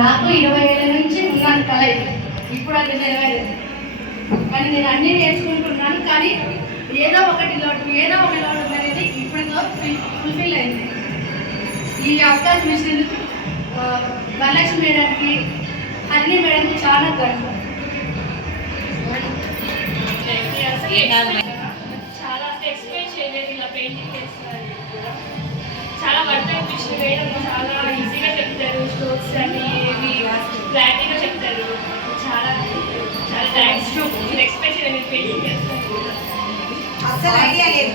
నాకు 20 ఏళ్ళ నుంచి ఉన్నాను కళ, ఇప్పుడు అది నెరవేరలేదు. కానీ నేను అన్నీ నేర్చుకుంటున్నాను, కానీ ఏదో ఒకటి లోటు అనేది ఇప్పుడు ఫుల్ఫిల్ అయింది. ఈ అవకాశం ఇచ్చినందుకు వరలక్ష్మి మేడంకి, హరిణి మేడంకి చాలా గర్వం. చాలా ఎక్స్ప్లెయిన్ చేయలేదు, ఇలా పెయింటింగ్ చేస్తున్నారు. చాలా వర్క్ అనిపించింది. మేడం చాలా ఈజీగా చెప్తారు, స్ట్రోక్స్ అని ఏవి క్లారిటీగా చెప్తారు. చాలా చాలా థ్యాంక్స్. మీరు ఎక్స్ప్లెయిన్ చేయలేదు, పెయింటింగ్ చేస్తారు. అస్సలు ఐడియా లేదు.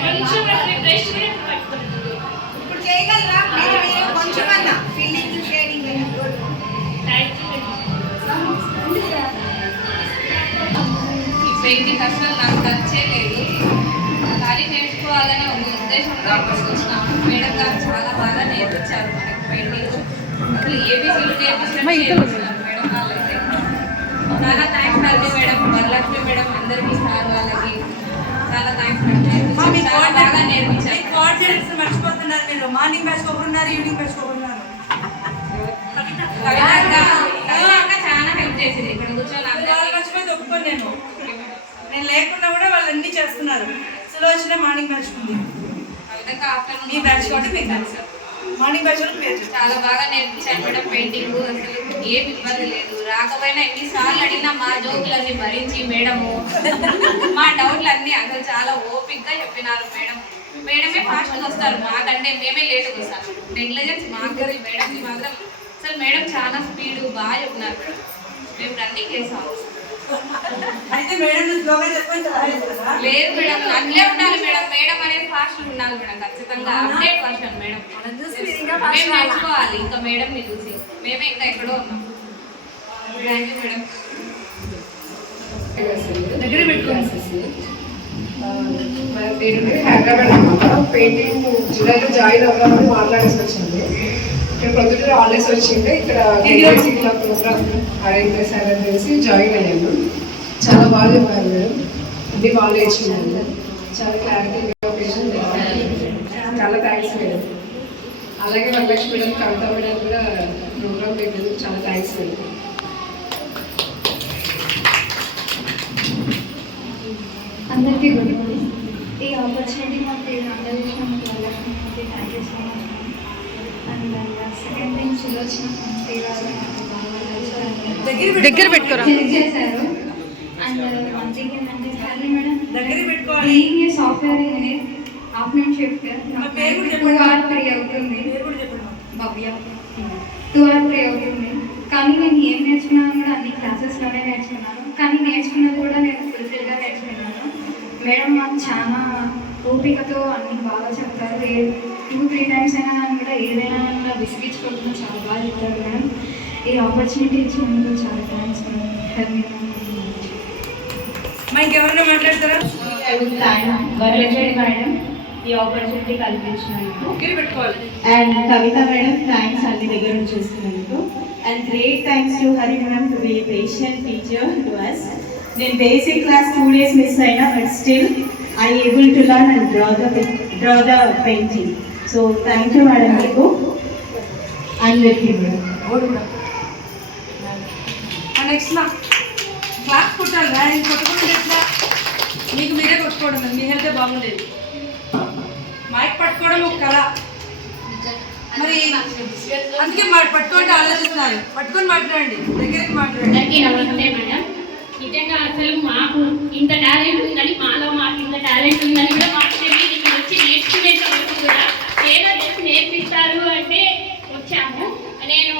కొంచెం ఇంట్రెస్ట్ ఇప్పుడు చేయగలరా? కొంచెమన్నా ఫీలింగ్ షేరింగ్. Thank you. ఈ పెయింటింగ్ అసలు నాకు టచ్చే లేదు, ఖాళీ నేర్చుకోవాలనే ఒక ఉద్దేశంతో ఇక్కడికి వచ్చినాము. మేడం గారు చాలా బాగా నేర్పించారు మనకి పెయింటింగ్. అసలు ఏబీసీలు నేర్పించినట్టు నేర్పించినారు మేడం వాళ్ళు అయితే. చాలా థ్యాంక్స్ అండి మేడం, వరలక్ష్మి మేడం, అందరికీ, సార్ వాళ్ళకి చాలా థ్యాంక్స్ అండి. చాలా బాగా నేర్పించారు. మర్చిపోతున్నారు మీరు. మార్నింగ్ బ్యాచ్ ఒకరున్నారు, ఈవినింగ్ బ్యాచ్ ఒకరున్నారు. చాలా హెల్ప్ చేసింది. ఇక్కడ కూర్చొని మర్చిపోయి ఒప్పుకోను నేను లేకుండా కూడా వాళ్ళు అన్నీ చేస్తున్నారు. సులోచన మార్నింగ్ బ్యాచ్ ఉంది, మీ బ్యాచ్ కాబట్టి మీకు మార్నింగ్ బ్యాచ్ చాలా బాగా నేర్పించారు మేడం పెయింటింగ్. అసలు ఏమి ఇబ్బంది లేదు. రాకపోయినా ఎన్నిసార్లు అడిగినా మా జోకులన్నీ భరించి మేడము మా డౌట్లన్నీ అసలు చాలా ఓపిక్గా చెప్పినారు మేడం. మేడమే ఫాస్ట్గా వస్తారు, మాకంటే మేమే లేట్గా వస్తాను. నెగ్లిజెన్స్ మాకు మేడంకి మాత్రం అసలు మేడం చాలా స్పీడ్ బాగా చెప్పినారు మేడం. మేము రన్నింగ్ చేసాము. అయితే మేడం లేదు మేడం, అట్లే ఉండాలి మేడం. మేడం అనేది ఫాస్ట్ ఉండాలి మేడం, ఖచ్చితంగా అప్డేట్ వర్షన్ మేడం. మేము నేర్చుకోవాలి ఇంకా మేడంని చూసి. మేమే ఇంకా ఎక్కడో ఉన్నాం. Thank you madam. దగ్గర పెట్టుకోవాలి. నేను హైదరాబాద్ అన్నమాట. పెయింటింగ్ జూలైలో జాయిన్ అవ్వాలని మాట్లాడేసి వచ్చింది. ఇక్కడ పొద్దుట హాలిడేస్ వచ్చింటే ఇక్కడ ఇలా ప్రోగ్రామ్ అరేంజ్ చేశారని తెలిసి జాయిన్ అయ్యాను. చాలా బాగా చెప్పారు మేడం, అన్ని బాగా నేర్చుకున్నాను. చాలా క్లారిటీ లొకేషన్ చాలా థ్యాంక్స్ మేడం. అలాగే వరలక్ష్మి మేడం, కవిత మేడం కూడా ప్రోగ్రామ్ పెట్టినందుకు చాలా థ్యాంక్స్ మేడం. అందరికీ గుడ్ మార్నింగ్. ఈ ఆపర్చునిటీ మాకు అందజేసినందుకు Varalakshmi thank you so much. And second thing Sulochana దగ్గర పెట్టుకోరా చేశారు. అండ్ వన్ థింగ్ ఏంటంటే హరి మేడం దగ్గర పెట్టుకోవాలి. Being software engineer afternoon shift 2 or 3 అవుతుంది. భవ్య 2 or 3 అవుతుంది. కానీ నేను ఏం నేర్చుకున్నాను కూడా అన్ని క్లాసెస్లోనే నేర్చుకున్నాను. కానీ నేర్చుకున్నది కూడా నేను ఫుల్ఫిల్గా నేర్చుకున్నాను. మేడం మాకు చాలా ఓపికతో అన్ని బాగా చెప్తారు. 2-3 times అయినా కానీ కూడా ఏదైనా విసిగించుకోకుండా చాలా బాగా చెప్తారు మేడం. ఈ ఆపర్చునిటీ ఇచ్చినందుకు చాలా థ్యాంక్స్ మేడం. ఇంకెవరైనా మాట్లాడతారా? వరలక్ష్మి మేడం ఈ ఆపర్చునిటీ కల్పించినందుకు. అండ్ కవిత మేడం థ్యాంక్స్ అన్ని దగ్గర నుంచి చూస్తున్నందుకు. And great thanks to Hari madam to be patient teacher to us. నేను బేసిక్ క్లాస్ 2 days మిస్ అయినా, but still I able to learn and draw the painting. So thank you madam మీకు అందరికీ madam. Next class కొట్టాలి. నేను కొట్టుకుంటే ఎట్లా? మీకు మీరే కొట్టుకోవడం, మీ హెల్తే బాగుండేది. మైక్ పట్టుకోవడం ఒక కళ. మరి అందుకే పట్టుకుంటే ఆలోచిస్తున్నారు. పట్టుకొని మాట్లాడండి, దగ్గరికి మాట్లాడండి. నమస్తే మేడం. నిజంగా అసలు మాకు ఇంత టాలెంట్ ఉందని, మాకు ఇంత టాలెంట్ ఉందని కూడా మాకు తెలియదు. ఇక్కడ వచ్చి నేర్చుకునేంత వరకు కూడా ఏదో చేసి నేర్పిస్తారు అంటే వచ్చాము. నేను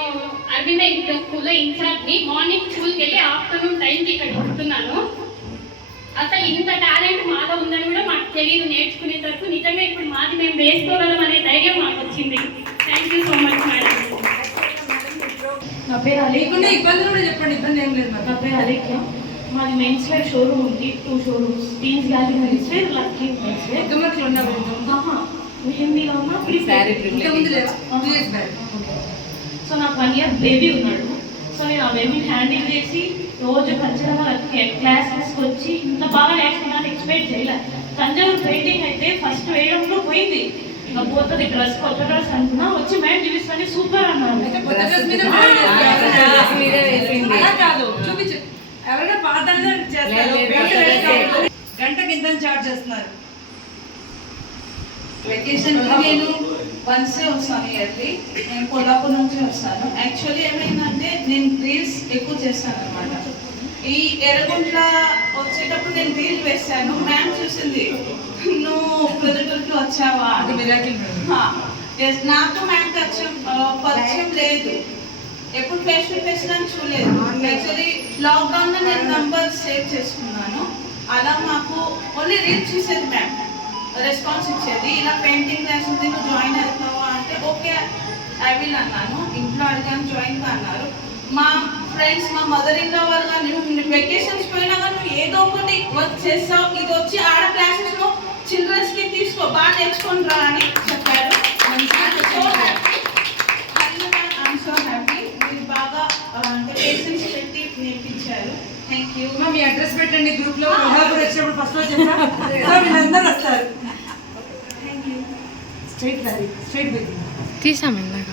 అరవింద ఇంటర్ స్కూల్లో ఇన్ఛార్జ్ని. మార్నింగ్ స్కూల్కి వెళ్ళి ఆఫ్టర్నూన్ టైంకి ఇక్కడ వస్తున్నాను. అసలు ఇంత టాలెంట్ మాలో ఉందని కూడా మాకు తెలియదు. నేర్చుకునే వరకు నిజంగా ఇప్పుడు మాది మేము వేసుకోగలం అనే ధైర్యం మాకు వచ్చింది. Thank you so much madam. నా పేరు లేకుండా ఇబ్బంది కూడా చెప్పండి, ఇబ్బంది ఏం లేదు. నా పేరు అలేఖ్య. మాది మెన్స్ వేర్ షోరూమ్ ఉంది, 2 showrooms. Teens gallery men's wear, lucky men's wear. గమ్మట్లు ఉండవు. మెహందీలో ఉన్న ముందు లేదా? సో నాకు 1 year బేబీ ఉన్నాడు. సో నేను ఆ బేబీని హ్యాండిల్ చేసి రోజు ఖచ్చితంగా క్లాసెస్కి వచ్చి ఇంత బాగా నేర్చుకున్నాను ఎక్స్పెక్ట్ చేయలేదు. తంజావూరు పెయింటింగ్ అయితే ఫస్ట్ వేయడంలో పోయింది. ఇంకా పోతుంది డ్రెస్ కొత్త డ్రెస్ అనుకున్నా వచ్చి మేడం చూపిస్తాను సూపర్ అన్నారు. అయితే కొత్త డ్రెస్ మీద అలా కాదు చూపించు. ఎవరైనా పాదాలు చేస్తారు, గంటకి ఎంత చార్జ్ చేస్తున్నారు? వెకేషన్ నేను వన్సే వస్తాను ఇయర్లీ. నేను కొల్లాపూర్ నుంచి వస్తాను. యాక్చువల్లీ ఏమైందంటే నేను రీల్స్ ఎక్కువ చేస్తాను అనమాట. ఈ ఎర్రగుంట్ల వచ్చేటప్పుడు నేను రీల్ వేస్తాను. మ్యామ్ చూసింది, నువ్వు ప్రొద్దుటూరుకి వచ్చావా అది మిరాకిల్ మేడం. Yes, నాకు మ్యామ్ పరిచయం లేదు, ఎప్పుడు ఫేస్ టు ఫేస్ కానీ చూడలేదు. యాక్చువల్లీ లాక్డౌన్లో నేను నంబర్ సేవ్ చేసుకున్నాను. అలా మాకు ఓన్లీ రీల్ చూసేది మ్యామ్, రెస్పాన్స్ ఇచ్చేది. ఇలా పెయింటింగ్ క్లాస్ ఉంది, నువ్వు జాయిన్ అవుతావా అంటే ఓకే ఐ విల్ అన్నాను. ఇంట్లో అడిగాను, జాయిన్ అన్నారు. మా ఫ్రెండ్స్, మా మదర్ ఇన్ లా వాళ్ళు కానీ నువ్వు వెకేషన్స్ పోయినా కానీ నువ్వు ఏదో ఒకటి వర్క్ చేస్తావు, ఇది వచ్చి ఆడ క్లాసెస్లో చిల్డ్రన్స్కి తీసుకో, బాగా నేర్చుకొని రా అని చెప్పారు. I'm so happy. మీరు బాగా అంటే పేషెన్స్ పెట్టి నేర్పించారు. Thank you. మీ అడ్రస్ పెట్టండి గ్రూప్ లో. కొల్హాపూర్ వచ్చినప్పుడు ఫస్ట్ లో చెప్పా వీళ్ళందరూ వస్తారు. స్ట్రైట్ పెట్టింది తీసామన్నాక